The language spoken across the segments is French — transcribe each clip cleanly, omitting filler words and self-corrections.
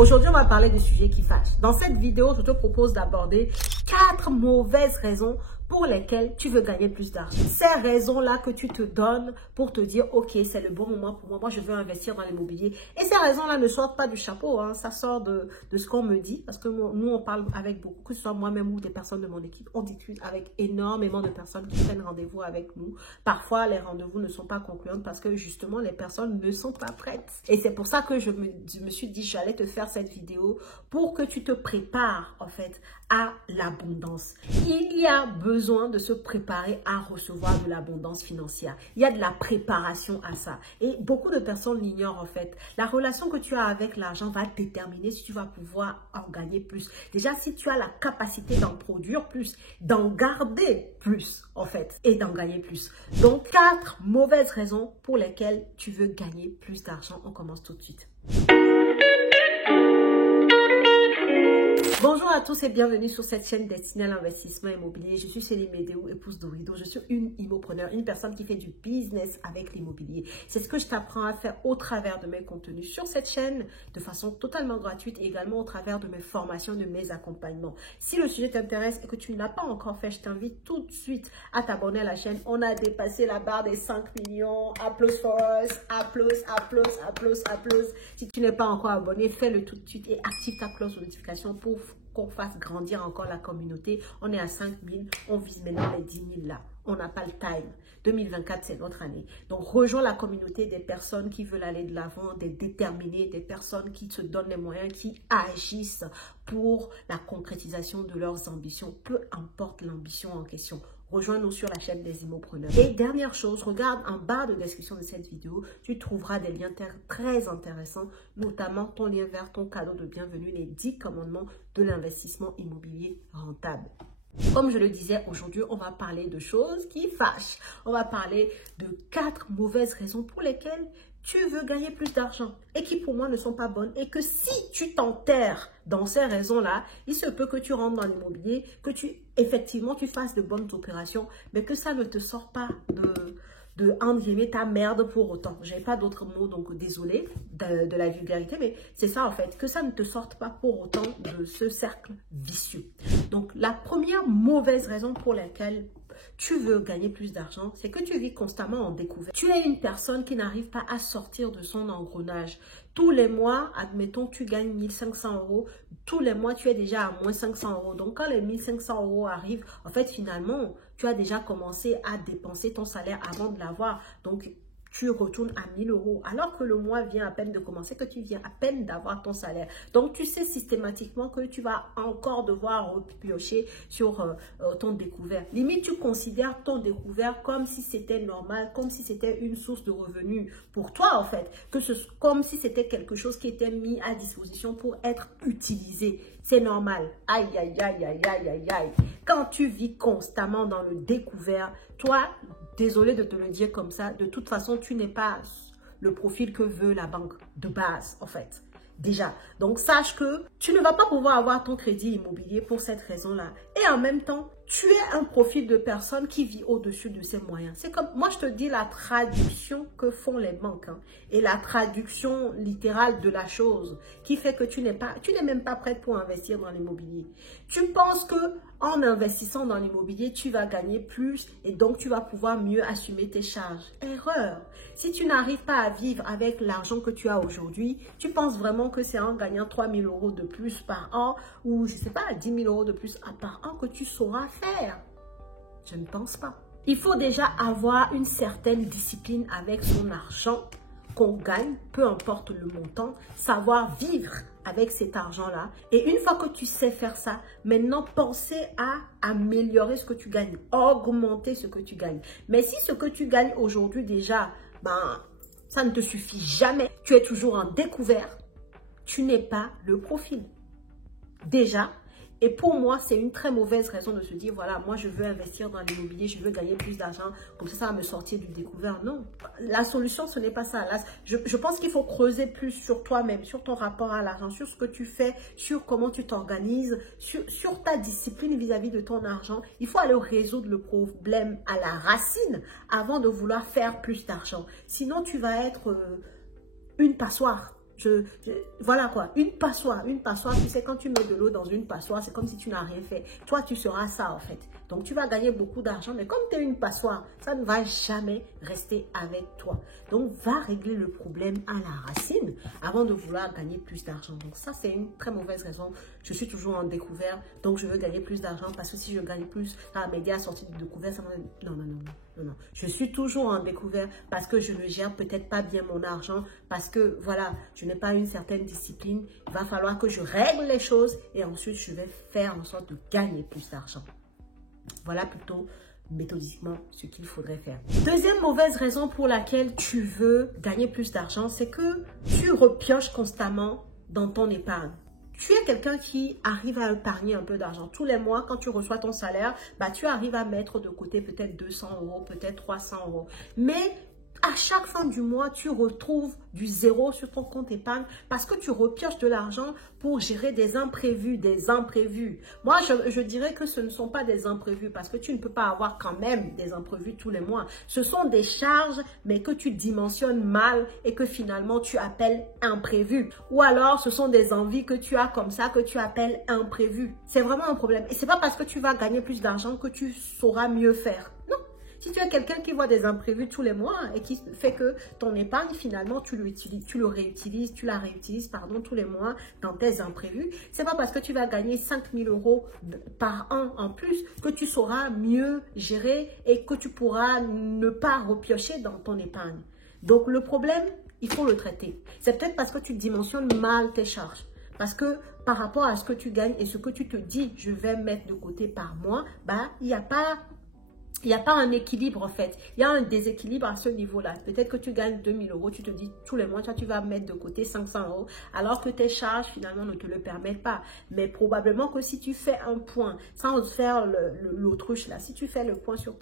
Aujourd'hui, on va parler des sujets qui fâchent. Dans cette vidéo, je te propose d'aborder 4 mauvaises raisons pour lesquelles tu veux gagner plus d'argent. Ces raisons-là que tu te donnes pour te dire, ok, c'est le bon moment pour moi, moi je veux investir dans l'immobilier. Et ces raisons-là ne sortent pas du chapeau, hein. Ça sort de ce qu'on me dit, parce que nous, on parle avec beaucoup, que ce soit moi-même ou des personnes de mon équipe. On discute avec énormément de personnes qui prennent rendez-vous avec nous. Parfois, les rendez-vous ne sont pas concluants parce que justement, les personnes ne sont pas prêtes. Et c'est pour ça que je me suis dit, j'allais te faire cette vidéo pour que tu te prépares, en fait, à l'abondance. Il y a besoin de se préparer à recevoir de l'abondance financière. Il y a de la préparation à ça. Et beaucoup de personnes l'ignorent en fait. La relation que tu as avec l'argent va déterminer si tu vas pouvoir en gagner plus. Déjà, si tu as la capacité d'en produire plus, d'en garder plus en fait et d'en gagner plus. Donc, 4 mauvaises raisons pour lesquelles tu veux gagner plus d'argent. On commence tout de suite. Bonjour à tous et bienvenue sur cette chaîne destinée à l'investissement immobilier. Je suis Céline Médéou, épouse d'Orido. Je suis une immopreneur, une personne qui fait du business avec l'immobilier. C'est ce que je t'apprends à faire au travers de mes contenus sur cette chaîne de façon totalement gratuite et également au travers de mes formations, de mes accompagnements. Si le sujet t'intéresse et que tu ne l'as pas encore fait, je t'invite tout de suite à t'abonner à la chaîne. On a dépassé la barre des 5 millions. Applause for us. Applause, applause, applause, applause. Si tu n'es pas encore abonné, fais-le tout de suite et active ta cloche de notification pour qu'on fasse grandir encore la communauté. On est à 5 000, on vise maintenant les 10 000 là. On n'a pas le time. 2024, c'est notre année. Donc, rejoins la communauté des personnes qui veulent aller de l'avant, des déterminés, des personnes qui se donnent les moyens, qui agissent pour la concrétisation de leurs ambitions, peu importe l'ambition en question. Rejoins-nous sur la chaîne des immopreneurs. Et dernière chose, regarde en bas de description de cette vidéo, tu trouveras des liens très intéressants, notamment ton lien vers ton cadeau de bienvenue, les 10 commandements de l'investissement immobilier rentable. Comme je le disais, aujourd'hui, on va parler de choses qui fâchent. On va parler de 4 mauvaises raisons pour lesquelles tu veux gagner plus d'argent et qui pour moi ne sont pas bonnes et que si tu t'enterres dans ces raisons-là, il se peut que tu rentres dans l'immobilier, que effectivement tu fasses de bonnes opérations, mais que ça ne te sort pas de entre guillemets ta merde pour autant. Je n'ai pas d'autres mots, donc désolé de la vulgarité, mais c'est ça en fait, que ça ne te sorte pas pour autant de ce cercle vicieux. Donc la première mauvaise raison pour laquelle tu veux gagner plus d'argent, c'est que tu vis constamment en découverte. Tu es une personne qui n'arrive pas à sortir de son engrenage. Tous les mois, admettons, tu gagnes 1500 €. Tous les mois, tu es déjà à moins 500 €. Donc, quand les 1500 € arrivent, en fait, finalement, tu as déjà commencé à dépenser ton salaire avant de l'avoir. Donc, tu retournes à 1000 €, alors que le mois vient à peine de commencer, que tu viens à peine d'avoir ton salaire. Donc, tu sais systématiquement que tu vas encore devoir repiocher sur ton découvert. Limite, tu considères ton découvert comme si c'était normal, comme si c'était une source de revenus pour toi, en fait. Comme si c'était quelque chose qui était mis à disposition pour être utilisé. C'est normal. Aïe, aïe, aïe, aïe, aïe, aïe, aïe. Quand tu vis constamment dans le découvert, toi, désolé de te le dire comme ça, de toute façon, tu n'es pas le profil que veut la banque de base, en fait. Déjà. Donc, sache que tu ne vas pas pouvoir avoir ton crédit immobilier pour cette raison-là. Et en même temps, tu es un profil de personne qui vit au-dessus de ses moyens. C'est comme, moi je te dis la traduction que font les banques. Hein, et la traduction littérale de la chose qui fait que tu n'es même pas prête pour investir dans l'immobilier. Tu penses que en investissant dans l'immobilier, tu vas gagner plus et donc tu vas pouvoir mieux assumer tes charges. Erreur. Si tu n'arrives pas à vivre avec l'argent que tu as aujourd'hui, tu penses vraiment que c'est en gagnant 3 000 € de plus par an ou je sais pas, 10 000 € de plus par an que tu sauras faire. Je ne pense pas. Il faut déjà avoir une certaine discipline avec son argent qu'on gagne, peu importe le montant, savoir vivre avec cet argent-là. Et une fois que tu sais faire ça, maintenant penser à améliorer ce que tu gagnes, augmenter ce que tu gagnes. Mais si ce que tu gagnes aujourd'hui déjà, ça ne te suffit jamais, tu es toujours en découvert, tu n'es pas le profil. Déjà. Et pour moi, c'est une très mauvaise raison de se dire, voilà, moi, je veux investir dans l'immobilier, je veux gagner plus d'argent, comme ça va me sortir du découvert. Non, la solution, ce n'est pas ça. Là, je pense qu'il faut creuser plus sur toi-même, sur ton rapport à l'argent, sur ce que tu fais, sur comment tu t'organises, sur ta discipline vis-à-vis de ton argent. Il faut aller résoudre le problème à la racine avant de vouloir faire plus d'argent. Sinon, tu vas être une passoire. Voilà quoi, une passoire, tu sais, quand tu mets de l'eau dans une passoire, c'est comme si tu n'as rien fait. Toi, tu seras ça en fait. Donc, tu vas gagner beaucoup d'argent, mais comme tu es une passoire, ça ne va jamais rester avec toi. Donc, va régler le problème à la racine avant de vouloir gagner plus d'argent. Donc, ça, c'est une très mauvaise raison. Je suis toujours en découvert, donc je veux gagner plus d'argent parce que si je gagne plus, ça va m'aider à sortir de découvert. Ça va... Non. Je suis toujours en découvert parce que je ne gère peut-être pas bien mon argent, parce que, voilà, je n'ai pas une certaine discipline. Il va falloir que je règle les choses et ensuite, je vais faire en sorte de gagner plus d'argent. Voilà plutôt méthodiquement ce qu'il faudrait faire. Deuxième mauvaise raison pour laquelle tu veux gagner plus d'argent, c'est que tu repioches constamment dans ton épargne. Tu es quelqu'un qui arrive à épargner un peu d'argent. Tous les mois, quand tu reçois ton salaire, tu arrives à mettre de côté peut-être 200 €, peut-être 300 €. Mais à chaque fin du mois, tu retrouves du zéro sur ton compte épargne parce que tu repioches de l'argent pour gérer des imprévus, Moi, je dirais que ce ne sont pas des imprévus parce que tu ne peux pas avoir quand même des imprévus tous les mois. Ce sont des charges, mais que tu dimensionnes mal et que finalement tu appelles imprévus. Ou alors, ce sont des envies que tu as comme ça que tu appelles imprévus. C'est vraiment un problème. Et c'est pas parce que tu vas gagner plus d'argent que tu sauras mieux faire. Non. Si tu es quelqu'un qui voit des imprévus tous les mois et qui fait que ton épargne, finalement, tu la réutilises tous les mois dans tes imprévus, c'est pas parce que tu vas gagner 5 000 € par an en plus que tu sauras mieux gérer et que tu pourras ne pas repiocher dans ton épargne. Donc, le problème, il faut le traiter. C'est peut-être parce que tu dimensionnes mal tes charges. Parce que par rapport à ce que tu gagnes et ce que tu te dis, je vais mettre de côté par mois, il n'y a pas un équilibre en fait. Il y a un déséquilibre à ce niveau-là. Peut-être que tu gagnes 2 000 €, tu te dis tous les mois, tu vas mettre de côté 500 €, alors que tes charges finalement ne te le permettent pas. Mais probablement que si tu fais un point, sans faire l'autruche là, si tu fais le point sur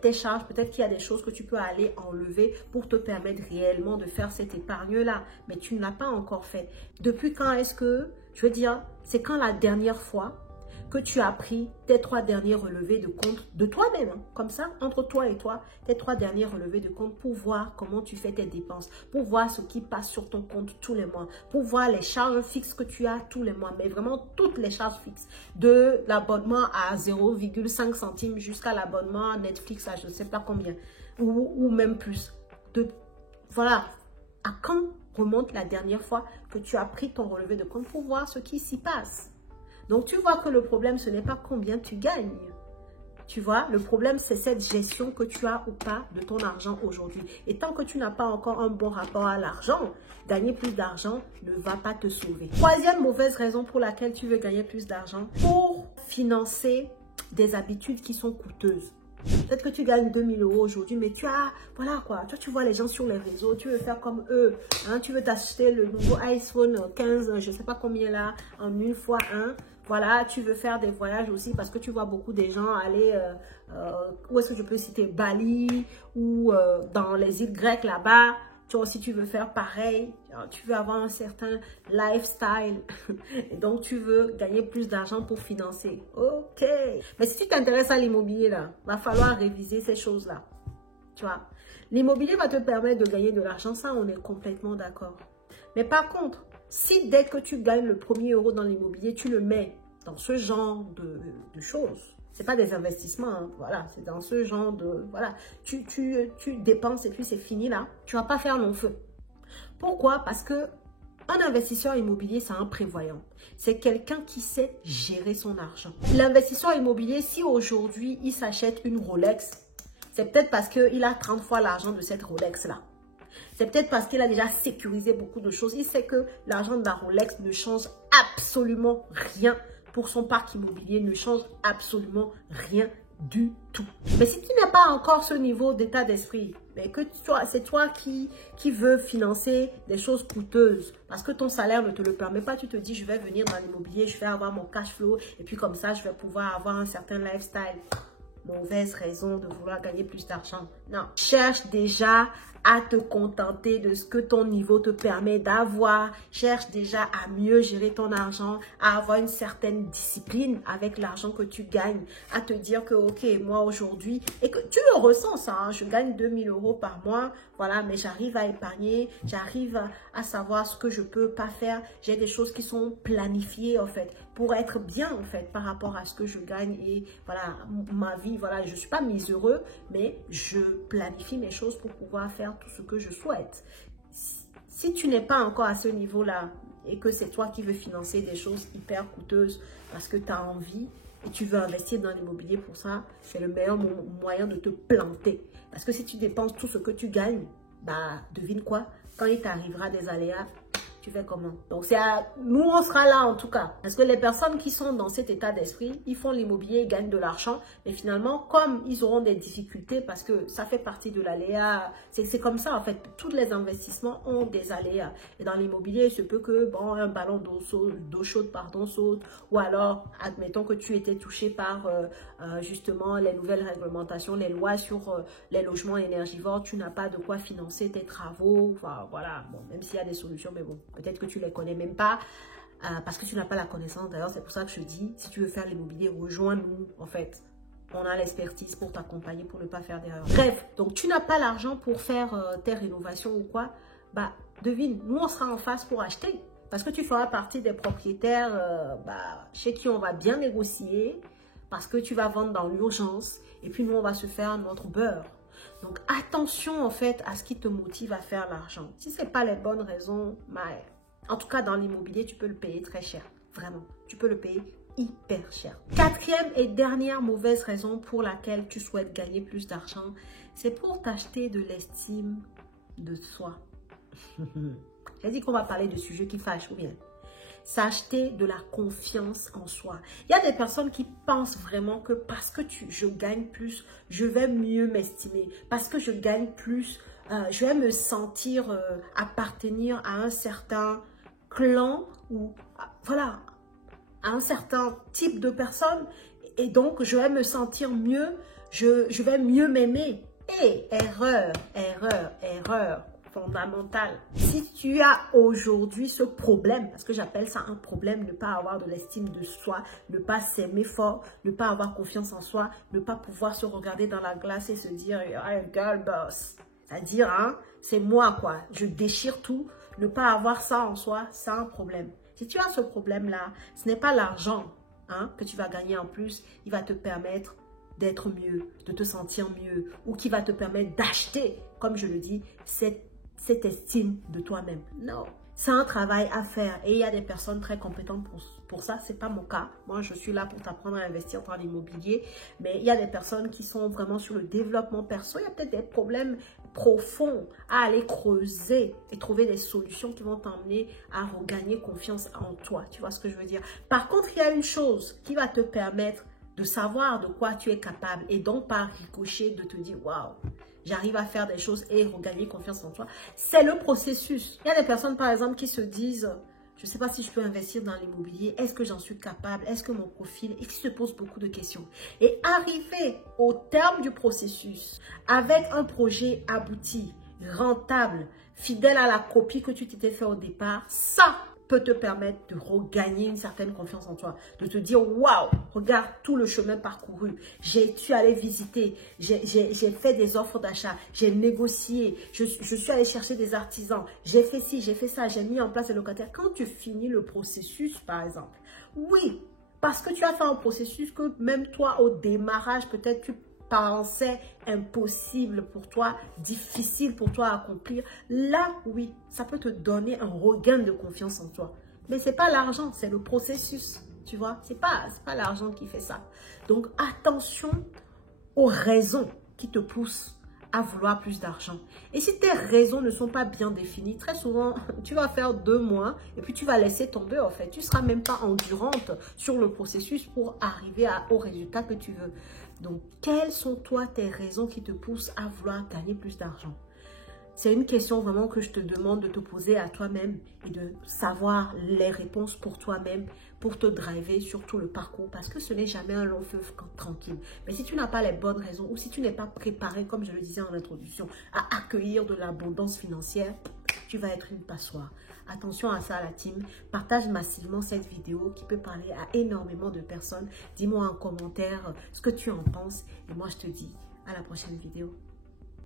tes charges, peut-être qu'il y a des choses que tu peux aller enlever pour te permettre réellement de faire cette épargne-là. Mais tu ne l'as pas encore fait. Depuis quand est-ce que, je veux dire, c'est quand la dernière fois que tu as pris tes 3 derniers relevés de compte de toi-même, comme ça, entre toi et toi, tes 3 derniers relevés de compte pour voir comment tu fais tes dépenses, pour voir ce qui passe sur ton compte tous les mois, pour voir les charges fixes que tu as tous les mois, mais vraiment toutes les charges fixes, de l'abonnement à 0,5 centimes jusqu'à l'abonnement à Netflix à je ne sais pas combien, ou même plus. Voilà, à quand remonte la dernière fois que tu as pris ton relevé de compte pour voir ce qui s'y passe? Donc, tu vois que le problème, ce n'est pas combien tu gagnes. Tu vois, le problème, c'est cette gestion que tu as ou pas de ton argent aujourd'hui. Et tant que tu n'as pas encore un bon rapport à l'argent, gagner plus d'argent ne va pas te sauver. Troisième mauvaise raison pour laquelle tu veux gagner plus d'argent, pour financer des habitudes qui sont coûteuses. Peut-être que tu gagnes 2 000 € aujourd'hui, mais voilà quoi, tu vois les gens sur les réseaux, tu veux faire comme eux, tu veux t'acheter le nouveau iPhone 15, je ne sais pas combien là, en une fois un. Voilà, tu veux faire des voyages aussi parce que tu vois beaucoup de gens aller, où est-ce que je peux citer, Bali ou dans les îles grecques là-bas. Toi aussi, tu veux faire pareil. Tu veux avoir un certain lifestyle. Et donc, tu veux gagner plus d'argent pour financer. Ok. Mais si tu t'intéresses à l'immobilier, là, va falloir réviser ces choses-là. Tu vois, l'immobilier va te permettre de gagner de l'argent. Ça, on est complètement d'accord. Mais par contre, si dès que tu gagnes le premier euro dans l'immobilier, tu le mets dans ce genre de choses. Ce n'est pas des investissements, voilà, c'est dans ce genre de... Voilà, tu dépenses et puis c'est fini là. Tu ne vas pas faire long feu. Pourquoi? Parce que un investisseur immobilier, c'est un prévoyant. C'est quelqu'un qui sait gérer son argent. L'investisseur immobilier, si aujourd'hui, il s'achète une Rolex, c'est peut-être parce qu'il a 30 fois l'argent de cette Rolex-là. C'est peut-être parce qu'il a déjà sécurisé beaucoup de choses. Il sait que l'argent de la Rolex ne change absolument rien pour son parc immobilier, ne change absolument rien du tout. Mais si tu n'as pas encore ce niveau d'état d'esprit, mais que c'est toi qui veux financer des choses coûteuses, parce que ton salaire ne te le permet pas, tu te dis, je vais venir dans l'immobilier, je vais avoir mon cash flow, et puis comme ça, je vais pouvoir avoir un certain lifestyle. Mauvaise raison de vouloir gagner plus d'argent. Non. Cherche déjà à te contenter de ce que ton niveau te permet d'avoir. Cherche déjà à mieux gérer ton argent, à avoir une certaine discipline avec l'argent que tu gagnes, à te dire que, ok, moi aujourd'hui, et que tu le ressens ça, hein, je gagne 2000 € par mois, voilà, mais j'arrive à épargner, j'arrive à savoir ce que je peux pas faire. J'ai des choses qui sont planifiées, en fait, pour être bien, en fait, par rapport à ce que je gagne et, voilà, ma vie, voilà, je suis pas miséreux, mais je planifie mes choses pour pouvoir faire tout ce que je souhaite. Si tu n'es pas encore à ce niveau-là et que c'est toi qui veux financer des choses hyper coûteuses parce que tu as envie et tu veux investir dans l'immobilier pour ça, c'est le meilleur moyen de te planter. Parce que si tu dépenses tout ce que tu gagnes, bah devine quoi, quand il t'arrivera des aléas, tu fais comment? Donc, c'est à nous, on sera là en tout cas. Parce que les personnes qui sont dans cet état d'esprit, ils font l'immobilier, ils gagnent de l'argent. Mais finalement, comme ils auront des difficultés, parce que ça fait partie de l'aléa, c'est comme ça en fait. Tous les investissements ont des aléas. Et dans l'immobilier, il se peut que, bon, un ballon d'eau chaude, pardon, saute. Ou alors, admettons que tu étais touché par justement les nouvelles réglementations, les lois sur les logements énergivores. Tu n'as pas de quoi financer tes travaux. Enfin, voilà. Bon, même s'il y a des solutions, mais bon. Peut-être que tu ne les connais même pas parce que tu n'as pas la connaissance. D'ailleurs, c'est pour ça que je dis, si tu veux faire l'immobilier, rejoins-nous en fait. On a l'expertise pour t'accompagner, pour ne pas faire d'erreur. Bref, donc tu n'as pas l'argent pour faire tes rénovations ou quoi, bah devine, nous on sera en face pour acheter. Parce que tu feras partie des propriétaires chez qui on va bien négocier, parce que tu vas vendre dans l'urgence et puis nous on va se faire notre beurre. Donc, attention en fait à ce qui te motive à faire l'argent. Si ce n'est pas les bonnes raisons, en tout cas dans l'immobilier, tu peux le payer très cher. Vraiment, tu peux le payer hyper cher. Quatrième et dernière mauvaise raison pour laquelle tu souhaites gagner plus d'argent, c'est pour t'acheter de l'estime de soi. J'ai dit qu'on va parler de sujets qui fâchent ou bien s'acheter de la confiance en soi. Il y a des personnes qui pensent vraiment que parce que je gagne plus, je vais mieux m'estimer. Parce que je gagne plus, je vais me sentir appartenir à un certain clan ou voilà, à un certain type de personne. Et donc, je vais me sentir mieux, je vais mieux m'aimer. Et erreur, erreur, erreur fondamentale. Si tu as aujourd'hui ce problème, parce que j'appelle ça un problème, ne pas avoir de l'estime de soi, ne pas s'aimer fort, ne pas avoir confiance en soi, ne pas pouvoir se regarder dans la glace et se dire I'm girl boss. C'est-à-dire, hein, c'est moi quoi, je déchire tout, ne pas avoir ça en soi, c'est un problème. Si tu as ce problème-là, ce n'est pas l'argent hein, que tu vas gagner en plus, il va te permettre d'être mieux, de te sentir mieux, ou qui va te permettre d'acheter, comme je le dis, cette estime de toi-même. Non, c'est un travail à faire et il y a des personnes très compétentes pour ça. C'est pas mon cas. Moi, je suis là pour t'apprendre à investir dans l'immobilier, mais il y a des personnes qui sont vraiment sur le développement perso. Il y a peut-être des problèmes profonds à aller creuser et trouver des solutions qui vont t'emmener à regagner confiance en toi. Tu vois ce que je veux dire? Par contre, il y a une chose qui va te permettre de savoir de quoi tu es capable et donc par ricochet de te dire waouh, j'arrive à faire des choses et regagner confiance en toi. C'est le processus. Il y a des personnes par exemple qui se disent je ne sais pas si je peux investir dans l'immobilier, est-ce que j'en suis capable, est-ce que mon profil, et qui se posent beaucoup de questions. Et arriver au terme du processus avec un projet abouti, rentable, fidèle à la copie que tu t'étais fait au départ, ça peut te permettre de regagner une certaine confiance en toi, de te dire waouh, regarde tout le chemin parcouru, j'ai su aller visiter, j'ai fait des offres d'achat, j'ai négocié, je suis allé chercher des artisans, j'ai fait ci, j'ai fait ça, j'ai mis en place des locataires. Quand tu finis le processus par exemple, oui, parce que tu as fait un processus que même toi au démarrage peut-être tu pensais impossible pour toi, difficile pour toi à accomplir, là, oui, ça peut te donner un regain de confiance en toi. Mais ce n'est pas l'argent, c'est le processus, tu vois. C'est pas l'argent qui fait ça. Donc, attention aux raisons qui te poussent à vouloir plus d'argent. Et si tes raisons ne sont pas bien définies, très souvent, tu vas faire 2 mois et puis tu vas laisser tomber en fait. Tu ne seras même pas endurante sur le processus pour arriver au résultat que tu veux. Donc, quelles sont toi tes raisons qui te poussent à vouloir gagner plus d'argent? C'est une question vraiment que je te demande de te poser à toi-même et de savoir les réponses pour toi-même, pour te driver sur tout le parcours, parce que ce n'est jamais un long fleuve tranquille. Mais si tu n'as pas les bonnes raisons ou si tu n'es pas préparé, comme je le disais en introduction, à accueillir de l'abondance financière, tu vas être une passoire. Attention à ça, la team. Partage massivement cette vidéo qui peut parler à énormément de personnes. Dis-moi en commentaire ce que tu en penses et moi je te dis à la prochaine vidéo.